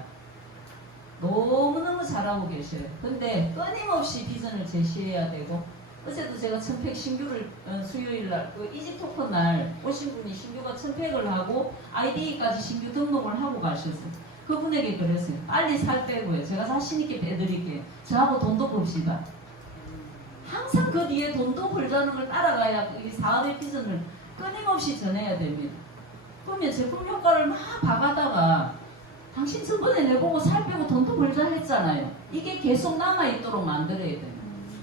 너무너무 잘하고 계셔요. 근데 끊임없이 비전을 제시해야 되고 어제도 제가 1000팩 신규를 수요일날 그 이지토크 날 오신 분이 신규가 1000팩을 하고 ID까지 신규 등록을 하고 가셨어요. 그분에게 그랬어요. 빨리 살 빼고요. 제가 자신있게 빼드릴게요. 저하고 돈도 봅시다. 항상 그 뒤에 돈도 벌자는 걸 따라가야 이 사업의 비전을 끊임없이 전해야 됩니다. 그러면 제품 효과를 막 봐가다가 당신 저번에 내보고 살 빼고 돈도 벌자 했잖아요. 이게 계속 남아있도록 만들어야 돼요.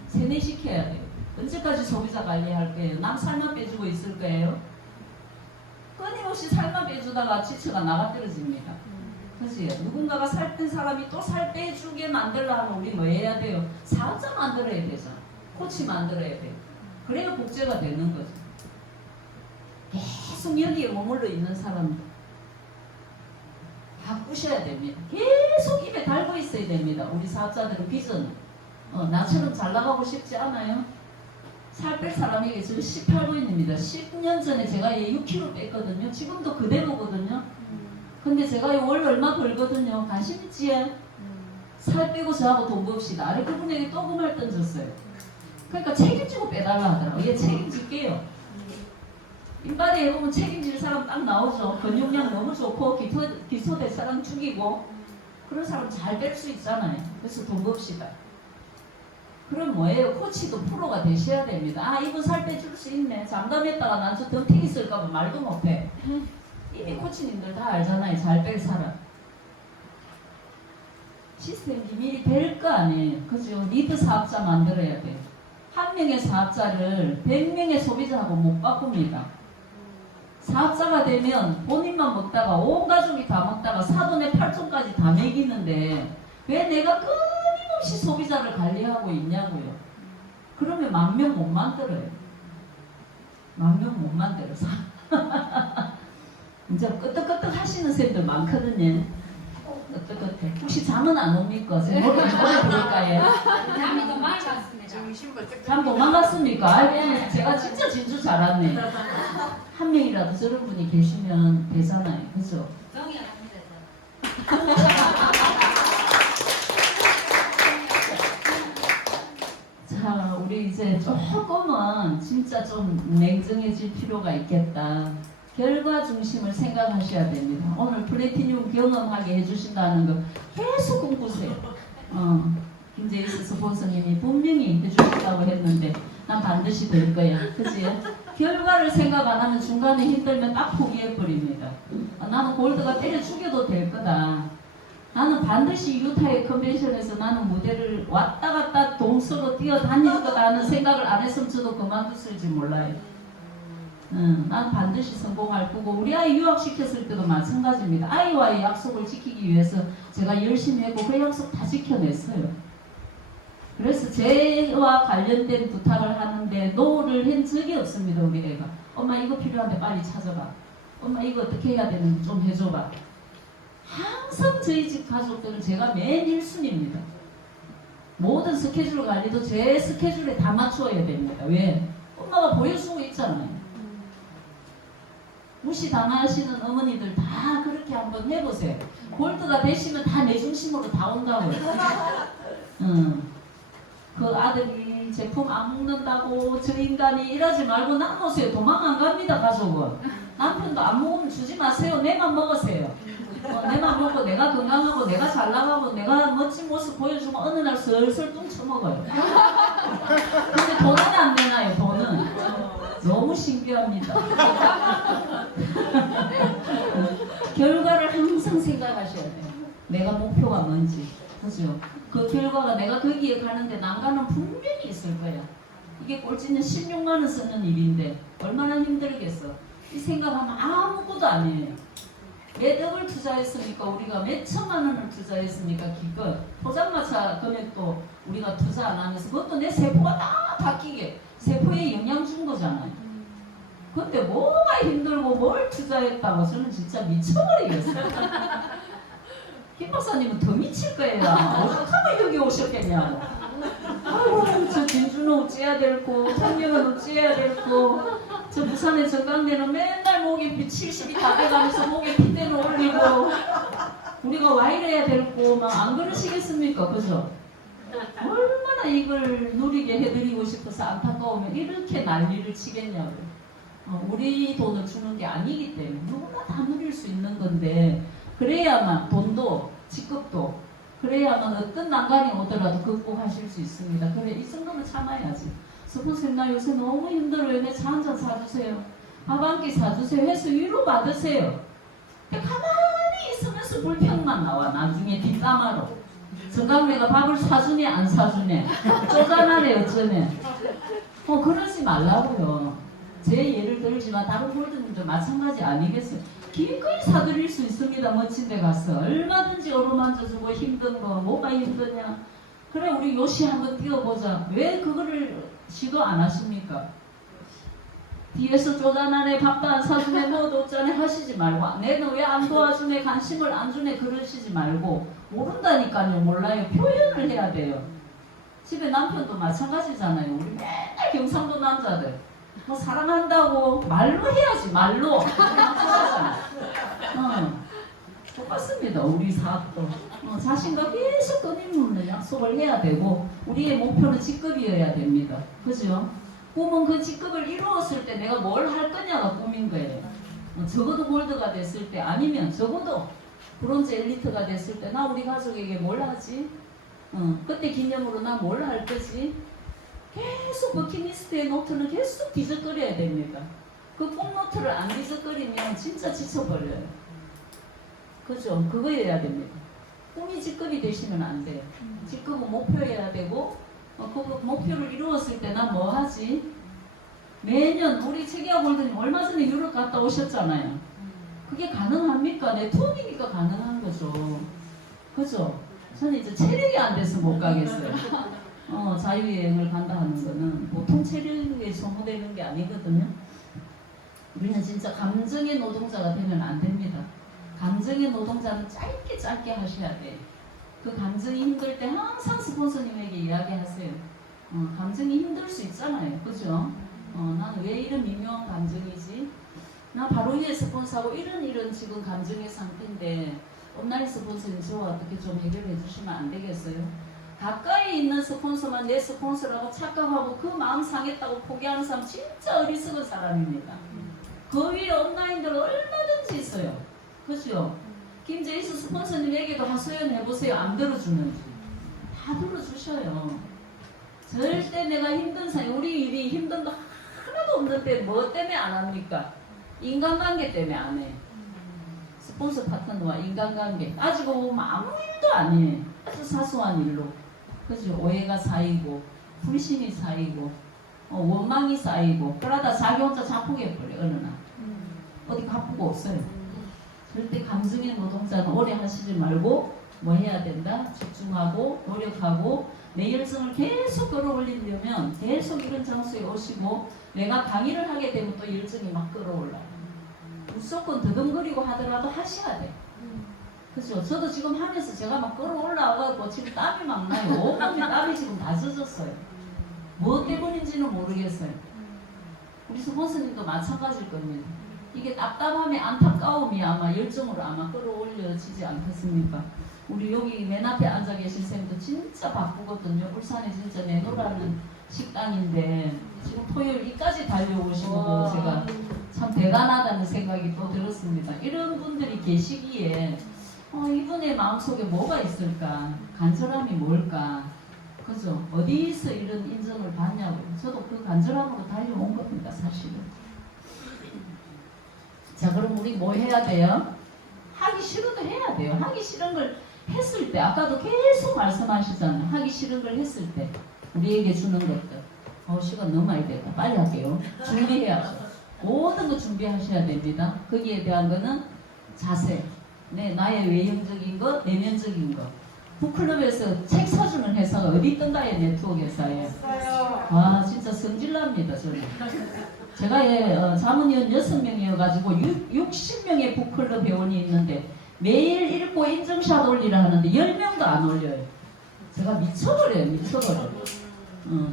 세뇌시켜야 돼요. 언제까지 소비자 관리할 거예요? 남 살만 빼주고 있을 거예요? 끊임없이 살만 빼주다가 지체가 나가 떨어집니다. 그치? 누군가가 살 뺀 사람이 또 살 빼주게 만들려 하면 우리 뭐 해야 돼요? 사업자 만들어야 되죠. 코치 만들어야 돼요. 그래야 복제가 되는 거죠. 계속 여기에 머물러 있는 사람 바꾸셔야 됩니다. 계속 입에 달고 있어야 됩니다. 우리 사업자들은 비전. 나처럼 잘 나가고 싶지 않아요? 살 뺄 사람에게 지금 18분입니다. 10년 전에 제가 6kg 뺐거든요. 지금도 그대로거든요. 근데 제가 월 얼마 벌거든요. 관심 있지? 살 빼고 저하고 돈 봅시다. 아래 그분에게 또 그 말 던졌어요. 그러니까 책임지고 빼달라 하더라고요. 얘 책임질게요. 인바디 해보면 책임질 사람 딱 나오죠. 근육량 너무 좋고 기초될 사람 죽이고 그런 사람 잘 뺄 수 있잖아요. 그래서 돈 봅시다. 그럼 뭐예요? 코치도 프로가 되셔야 됩니다. 이분 살 빼줄 수 있네. 장담했다가 나한테 덤핑 있을까봐 말도 못해. 이미 코치님들 다 알잖아요. 잘 뺄 사람. 시스템 기밀이 될 거 아니에요. 그죠? 리드 사업자 만들어야 돼요. 한 명의 사업자를 100명의 소비자하고 못 바꿉니다. 사업자가 되면 본인만 먹다가 온 가족이 다 먹다가 사돈의 8종까지 다 먹이는데 왜 내가 끊임없이 소비자를 관리하고 있냐고요. 그러면 10,000명 못 만들어요. 10,000명 못 만들어서 이제 끄떡끄떡 하시는 쌤들 많거든요. 끄떡끄떡. 혹시 잠은 안 옵니까? 노래 부를까요? 잠이 더 많이 갔습니다. 잠 도망갔습니까? 제가 진짜 진주 잘하네. 한 명이라도 저런 분이 계시면 되잖아요. 그죠? 정이 납니다. 자, 우리 이제 조금은 진짜 좀 냉정해질 필요가 있겠다. 결과 중심을 생각하셔야 됩니다. 오늘 플래티늄 경험하게 해주신다는 거 계속 꿈꾸세요. 김재희 스폰서님이 분명히 해주신다고 했는데 난 반드시 될 거야. 그치? 결과를 생각 안 하면 중간에 힘들면 딱 포기해버립니다. 나는 골드가 때려 죽여도 될 거다. 나는 반드시 유타의 컨벤션에서 나는 무대를 왔다 갔다 동서로 뛰어다닐 거다 하는 생각을 안 했으면 저도 그만뒀을지 몰라요. 난 반드시 성공할 거고 우리 아이 유학시켰을 때도 마찬가지입니다. 아이와의 약속을 지키기 위해서 제가 열심히 했고 그 약속 다 지켜냈어요. 그래서 제와 관련된 부탁을 하는데 노를 한 적이 없습니다. 우리 애가. 엄마 이거 필요한데 빨리 찾아봐. 엄마 이거 어떻게 해야 되는지 좀 해줘봐. 항상 저희 집 가족들은 제가 맨 1순위입니다. 모든 스케줄 관리도 제 스케줄에 다 맞추어야 됩니다. 왜? 엄마가 보여주고 있잖아요. 무시당하시는 어머니들 다 그렇게 한번 해보세요. 골드가 되시면 다 내 중심으로 다 온다고요. 그 아들이 제품 안 먹는다고 저 인간이 이러지 말고 나누세요. 도망 안 갑니다, 가족은. 남편도 안 먹으면 주지 마세요. 내만 먹으세요. 내만 먹고 내가 건강하고 내가 잘 나가고 내가 멋진 모습 보여주면 어느 날 슬슬 뚱쳐먹어요. 근데 돈은 안 내나요, 돈은. 너무 신기합니다. 결과를 항상 생각하셔야 돼요. 내가 목표가 뭔지. 그죠? 그 결과가 내가 거기에 가는데 난관은 분명히 있을 거야. 이게 꼴찌는 16만 원 쓰는 일인데 얼마나 힘들겠어. 이 생각하면 아무것도 아니에요. 몇 억을 투자했습니까? 우리가 몇 천만 원을 투자했습니까? 기껏 포장마차 금액도 우리가 투자 안 하면서 그것도 내 세포가 다 바뀌게 세포에 영향 준 거잖아요. 근데 뭐가 힘들고 뭘 투자했다고 저는 진짜 미쳐버리겠어요. 김 박사님은 더 미칠 거예요. 어떡하면 여기 오셨겠냐고. 아이고 저 진주는 어찌해야 될고 청량은 어찌해야 될고 저 부산의 정강대는 맨날 목에 70이 다 돼가면서 목에 핏대를 올리고 우리가 와 이래야 될고 막 안 그러시겠습니까? 그죠? 얼마나 이걸 누리게 해드리고 싶어서 안타까우면 이렇게 난리를 치겠냐고요. 우리 돈을 주는 게 아니기 때문에 누구나 다 누릴 수 있는 건데 그래야만 돈도 직급도 그래야만 어떤 난관이 오더라도 극복하실 수 있습니다. 그래 이 정도는 참아야지. 스폰서님 나 요새 너무 힘들어요. 내 차 한잔 사주세요. 밥 한 끼 사주세요. 해서 위로 받으세요. 근데 가만히 있으면서 불평만 나와. 나중에 뒷담화로. 정강래가 밥을 사주네 안 사주네. 쪼잔하네 어쩌네. 그러지 말라고요. 제 예를 들지만 다른 골드님도 마찬가지 아니겠어요. 기꺼이 사드릴 수 있습니다. 멋진 데 가서 얼마든지 어루만져주고 힘든 거 뭐가 힘드냐. 그래 우리 요시 한번 뛰어보자. 왜 그거를 시도 안 하십니까? 뒤에서 쪼잔하네 밥도 안 사주네 뭐도 없잖아 하시지 말고 내는 왜 안 도와주네 관심을 안 주네 그러시지 말고 모른다니까요. 몰라요. 표현을 해야 돼요. 집에 남편도 마찬가지잖아요. 우리 맨날 경상도 남자들 뭐 사랑한다고 말로 해야지 말로 똑같습니다. 우리 사업도 자신과 계속 끊임없는 약속을 해야 되고 우리의 목표는 직급이어야 됩니다. 그죠? 꿈은 그 직급을 이루었을 때 내가 뭘 할 거냐가 꿈인 거예요. 적어도 골드가 됐을 때 아니면 적어도 브론즈 엘리트가 됐을 때 나 우리 가족에게 뭘 하지? 그때 기념으로 나 뭘 할 거지? 계속 버킷리스트의 노트는 계속 뒤적거려야 됩니다. 그 꿈 노트를 안 뒤적거리면 진짜 지쳐버려요. 그죠? 그거여야 됩니다. 꿈이 직급이 되시면 안 돼요. 직급은 목표여야 되고 그 목표를 이루었을 때 난 뭐 하지? 매년 우리 최기아 골드님 얼마 전에 유럽 갔다 오셨잖아요. 그게 가능합니까? 내 투어니까 가능한 거죠. 그죠? 저는 이제 체력이 안 돼서 못 가겠어요. 자유여행을 간다 하는 거는 보통 체력에 소모되는 게 아니거든요. 우리는 진짜 감정의 노동자가 되면 안 됩니다. 감정의 노동자는 짧게 짧게 하셔야 돼. 그 감정이 힘들 때 항상 스폰서님에게 이야기하세요. 감정이 힘들 수 있잖아요. 그죠? 나는 왜 이런 미묘한 감정이지? 나 바로 위에 스폰서하고 이런 지금 감정의 상태인데 온라인 스폰서님 저와 어떻게 좀 해결해 주시면 안 되겠어요? 가까이 있는 스폰서만 내 스폰서라고 착각하고 그 마음 상했다고 포기하는 사람 진짜 어리석은 사람입니다. 그 위에 온라인들 얼마든지 있어요. 그죠? 김제이스 스폰서님에게도 하소연 해보세요. 안 들어주는지. 다 들어주셔요. 절대 내가 힘든 사람, 우리 일이 힘든 거 하나도 없는데 뭐 때문에 안 합니까? 인간관계 때문에 안 해. 스폰서 파트너와 인간관계. 따지고 보면 아무 일도 아니에요. 아주 사소한 일로. 그죠? 오해가 쌓이고, 불신이 쌓이고, 원망이 쌓이고, 그러다 자기 혼자 자폭해버려, 어느 날. 어디 갚고 없어요. 절대 감정의 노동자는 오래 하시지 말고 뭐 해야 된다? 집중하고 노력하고 내 열정을 계속 끌어올리려면 계속 이런 장소에 오시고 내가 강의를 하게 되면 또 열정이 막 끌어올라요. 무조건 더듬거리고 하더라도 하셔야 돼. 그죠? 저도 지금 하면서 제가 막 끌어올라와가지고 지금 땀이 막 나요. 온몸에 땀이 지금 다 젖었어요. 뭐 때문인지는 모르겠어요. 우리 스폰서님도 마찬가지일 겁니다. 이게 답답함이 안타까움이 아마 열정으로 아마 끌어올려지지 않겠습니까? 우리 여기 맨 앞에 앉아 계신 쌤도 진짜 바쁘거든요. 울산에 진짜 내노라는 식당인데 지금 토요일까지 달려오시고 와. 제가 참 대단하다는 생각이 또 들었습니다. 이런 분들이 계시기에 이분의 마음속에 뭐가 있을까? 간절함이 뭘까? 그죠? 어디서 이런 인정을 받냐고요. 저도 그 간절함으로 달려온 겁니다, 사실은. 자, 그럼 우리 뭐 해야 돼요? 하기 싫어도 해야 돼요. 하기 싫은 걸 했을 때, 아까도 계속 말씀하시잖아요. 하기 싫은 걸 했을 때, 우리에게 주는 것들. 시간 너무 많이 됐다. 빨리 할게요. 준비해야죠. 모든 거 준비하셔야 됩니다. 거기에 대한 거는 자세. 네, 나의 외형적인 것, 내면적인 것. 북클럽에서 책 사주는 회사가 어디 있던가요? 네트워크 회사에. 아, 진짜 성질납니다, 저는. 제가 자문위원 6명이어가지고 60명의 북클럽 회원이 있는데 매일 읽고 인증샷 올리라 하는데 10명도 안 올려요. 제가 미쳐버려요.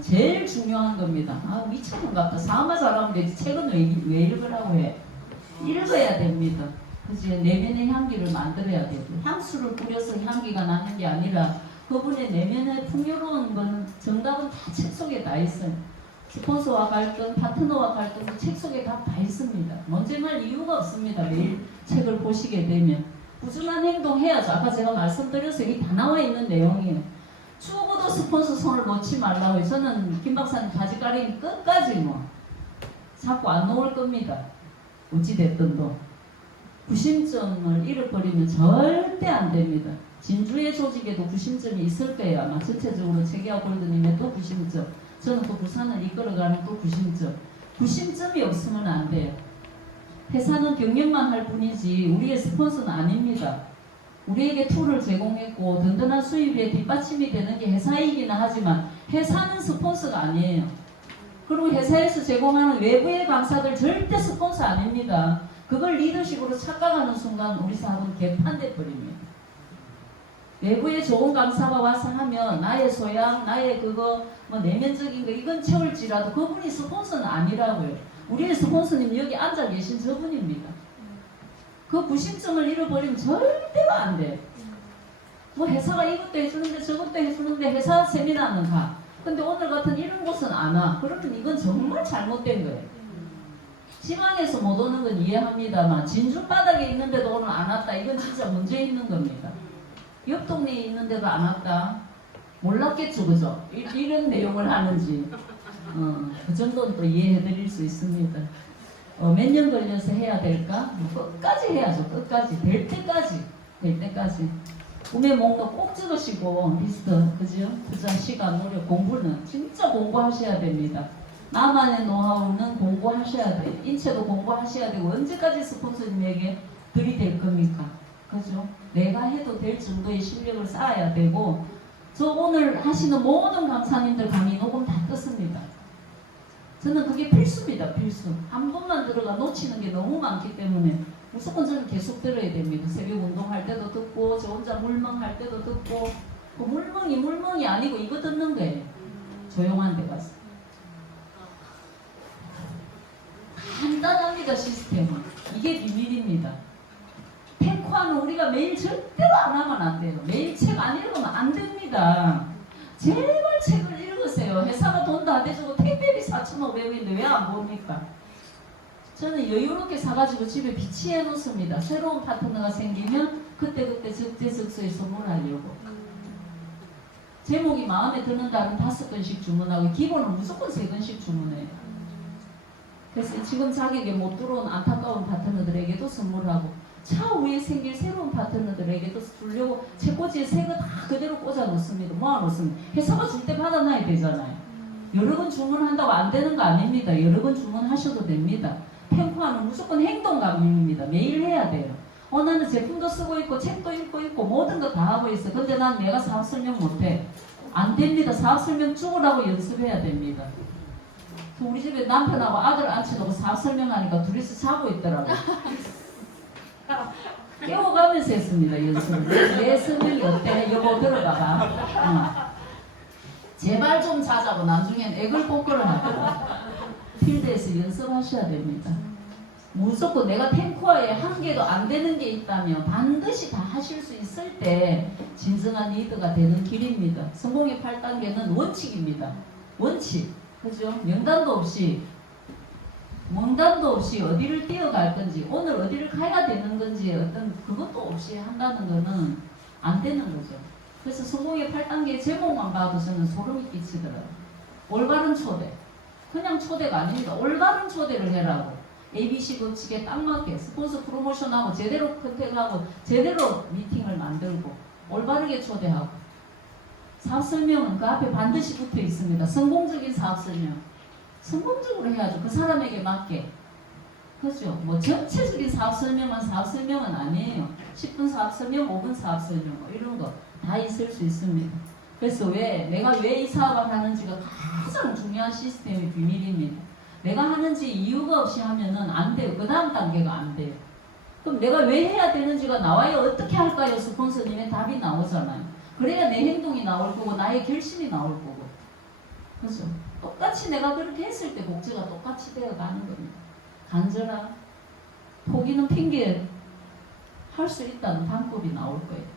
제일 중요한 겁니다. 아, 미쳤는 것 같다. 사업만 잘하면 되지. 책은 왜 읽으라고 해? 읽어야 됩니다. 그치? 내면의 향기를 만들어야 되고 향수를 뿌려서 향기가 나는 게 아니라 그분의 내면의 풍요로운 거는 정답은 다 책 속에 다 있어요. 스폰서와 갈등, 파트너와 갈등도 책 속에 다 있습니다. 논쟁할 이유가 없습니다. 매일 책을 보시게 되면 꾸준한 행동 해야죠. 아까 제가 말씀드려서 여기 다 나와 있는 내용이에요. 추구도 스폰서 손을 놓지 말라고요. 저는 김 박사님 가지가리 끝까지 자꾸 안 놓을 겁니다. 어찌됐든도 구심점을 잃어버리면 절대 안 됩니다. 진주의 조직에도 구심점이 있을 거예요. 아마 전체적으로 재계와 골드님의 또 구심점, 저는 또 부산을 이끌어가는 또 구심점. 구심점이 없으면 안 돼요. 회사는 경영만 할 뿐이지 우리의 스폰서는 아닙니다. 우리에게 툴을 제공했고 든든한 수입에 뒷받침이 되는 게 회사이기는 하지만 회사는 스폰서가 아니에요. 그리고 회사에서 제공하는 외부의 강사들 절대 스폰서 아닙니다. 그걸 리더십으로 착각하는 순간 우리 사업은 개판돼 버립니다. 외부에 좋은 강사가 와서 하면 나의 소양, 나의 그거 내면적인 거 이건 채울지라도 그분이 스폰서는 아니라고요. 우리의 스폰서님 여기 앉아 계신 저분입니다. 그 구심점을 잃어버리면 절대로 안 돼. 회사가 이것도 해주는데 저것도 해주는데 회사 세미나는 가. 근데 오늘 같은 이런 곳은 안 와. 그러면 이건 정말 잘못된 거예요. 지방에서 못 오는 건 이해합니다만 진주 바닥에 있는데도 오늘 안 왔다. 이건 진짜 문제 있는 겁니다. 옆 동네에 있는데도 안 왔다. 몰랐겠죠, 그죠? 이런 내용을 하는지. 그 정도는 또 이해해드릴 수 있습니다. 몇 년 걸려서 해야 될까? 끝까지 해야죠. 끝까지. 될 때까지. 꿈에 뭔가 꼭 적으시고 리스트, 그죠? 투자 시간, 노력, 공부는 진짜 공부하셔야 됩니다. 나만의 노하우는 공부하셔야 돼요. 인체도 공부하셔야 되고 언제까지 스폰서님에게 들이댈 겁니까? 그죠? 내가 해도 될 정도의 실력을 쌓아야 되고 저 오늘 하시는 모든 강사님들 강의 녹음 다 떴습니다. 저는 그게 필수입니다. 필수. 한 번만 들어가 놓치는 게 너무 많기 때문에 무조건 저는 계속 들어야 됩니다. 새벽 운동할 때도 듣고 저 혼자 물멍할 때도 듣고 그 물멍이 아니고 이거 듣는 거예요. 조용한 데 가서. 간단합니다. 시스템은. 이게 비밀입니다. 탱크화는 우리가 매일 절대로 안 하면 안 돼요. 매일 책 안 읽으면 안 됩니다. 제발 책을 읽으세요. 회사가 돈 다 대주고 택배비 4,500원인데 왜 안 봅니까? 저는 여유롭게 사가지고 집에 비치해 놓습니다. 새로운 파트너가 생기면 그때그때 적재적소에 선물하려고. 제목이 마음에 드는 달은 5건씩 주문하고 기본은 무조건 3건씩 주문해요. 그래서 지금 자격에 못 들어온 안타까운 파트너들에게도 선물하고 차 후에 생길 새로운 파트너들에게도 주려고 책꽂이에 새 거 다 그대로 꽂아 놓습니다. 모아 놓습니다. 회사가 줄 때 받아놔야 되잖아요. 여러 번 주문한다고 안 되는 거 아닙니다. 여러 번 주문하셔도 됩니다. 탱크화는 무조건 행동감입니다. 매일 해야 돼요. 나는 제품도 쓰고 있고 책도 읽고 있고 모든 거 다 하고 있어. 근데 난 내가 사업 설명 못해. 안 됩니다. 사업 설명 죽으라고 연습해야 됩니다. 우리 집에 남편하고 아들 앉혀놓고 사업 설명하니까 둘이서 자고 있더라고요. 깨워가면서 했습니다. 연습을. 내 설명이 어때? 여보 들어봐봐. 제발 좀 자자고 나중엔 애글 뽀끄를 하고 필드에서 연습하셔야 됩니다. 무조건 내가 탱커에 한 개도 안 되는 게 있다면 반드시 다 하실 수 있을 때 진정한 리더가 되는 길입니다. 성공의 8단계는 원칙입니다. 원칙. 그죠? 명단도 없이 어디를 뛰어갈 건지 오늘 어디를 가야 되는 건지 어떤 그것도 없이 한다는 거는 안 되는 거죠. 그래서 성공의 8단계 제목만 봐도 저는 소름이 끼치더라고요. 올바른 초대. 그냥 초대가 아닙니다. 올바른 초대를 해라고. ABC 법칙에 딱 맞게 스폰서 프로모션하고 제대로 컨택하고 제대로 미팅을 만들고 올바르게 초대하고 사업 설명은 그 앞에 반드시 붙어 있습니다. 성공적인 사업 설명. 성공적으로 해야죠. 그 사람에게 맞게. 그렇죠. 뭐 전체적인 사업 설명은 아니에요. 10분 사업 설명, 5분 사업 설명 뭐 이런 거 다 있을 수 있습니다. 그래서 내가 왜 이 사업을 하는지가 가장 중요한 시스템의 비밀입니다. 내가 하는지 이유가 없이 하면은 안 돼요. 그 다음 단계가 안 돼요. 그럼 내가 왜 해야 되는지가 나와야 어떻게 할까요? 스폰서님의 답이 나오잖아요. 그래야 내 행동이 나올 거고 나의 결심이 나올 거고. 그렇죠? 똑같이 내가 그렇게 했을 때 복지가 똑같이 되어가는 겁니다. 간절한 포기는 핑계 할 수 있다는 방법이 나올 거예요.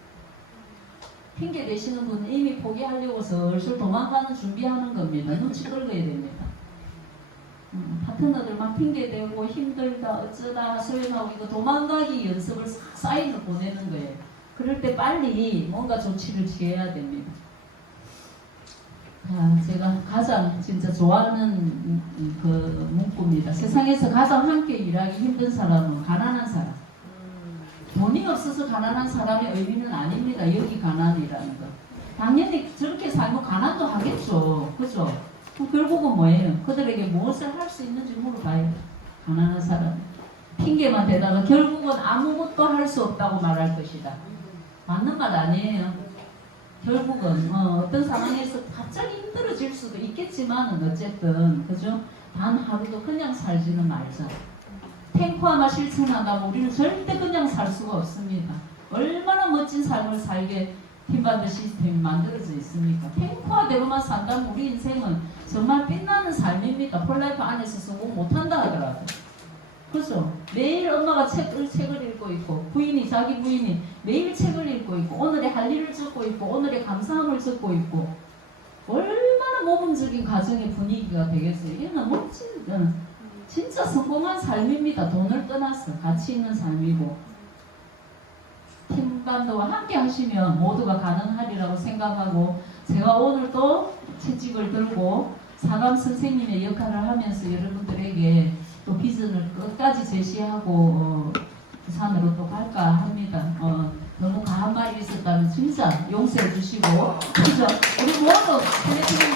핑계 대시는 분은 이미 포기하려고 슬슬 도망가는 준비하는 겁니다. 눈치 끌어야 됩니다. 파트너들 막 핑계대고 힘들다 어쩌다 소연하고 이거 도망가기 연습을 사인을 보내는 거예요. 그럴 때 빨리 뭔가 조치를 취해야 됩니다. 제가 가장 진짜 좋아하는 그 문구입니다. 세상에서 가장 함께 일하기 힘든 사람은 가난한 사람. 돈이 없어서 가난한 사람의 의미는 아닙니다. 여기 가난이라는 거. 당연히 저렇게 살면 가난도 하겠죠. 그죠? 결국은 뭐예요? 그들에게 무엇을 할 수 있는지 물어봐요. 가난한 사람. 핑계만 대다가 결국은 아무것도 할 수 없다고 말할 것이다. 맞는 말 아니에요. 결국은 어떤 상황에서 갑자기 힘들어질 수도 있겠지만 어쨌든 그죠? 단 하루도 그냥 살지는 말자. 탱커하나 실천한다고 우리는 절대 그냥 살 수가 없습니다. 얼마나 멋진 삶을 살게 팀반드 시스템이 만들어져 있습니까? 탱커화대로만 산다면 우리 인생은 정말 빛나는 삶입니다. 폴라이프 안에서 성공 못한다 하더라도. 그죠? 매일 엄마가 책을 읽고 있고 자기 부인이 매일 책을 읽고 있고 오늘의 할 일을 적고 있고 오늘의 감사함을 적고 있고 얼마나 모범적인 가정의 분위기가 되겠어요. 이는 멋진 진짜 성공한 삶입니다. 돈을 떠나서 가치 있는 삶이고 팀반도와 함께 하시면 모두가 가능하리라고 생각하고 제가 오늘 또 채찍을 들고 사감 선생님의 역할을 하면서 여러분들에게 또 비전을 끝까지 제시하고 부산으로 또 갈까 합니다. 너무 과한 말이 있었다면 진짜 용서해 주시고 그죠? 우리 모두 플래티넘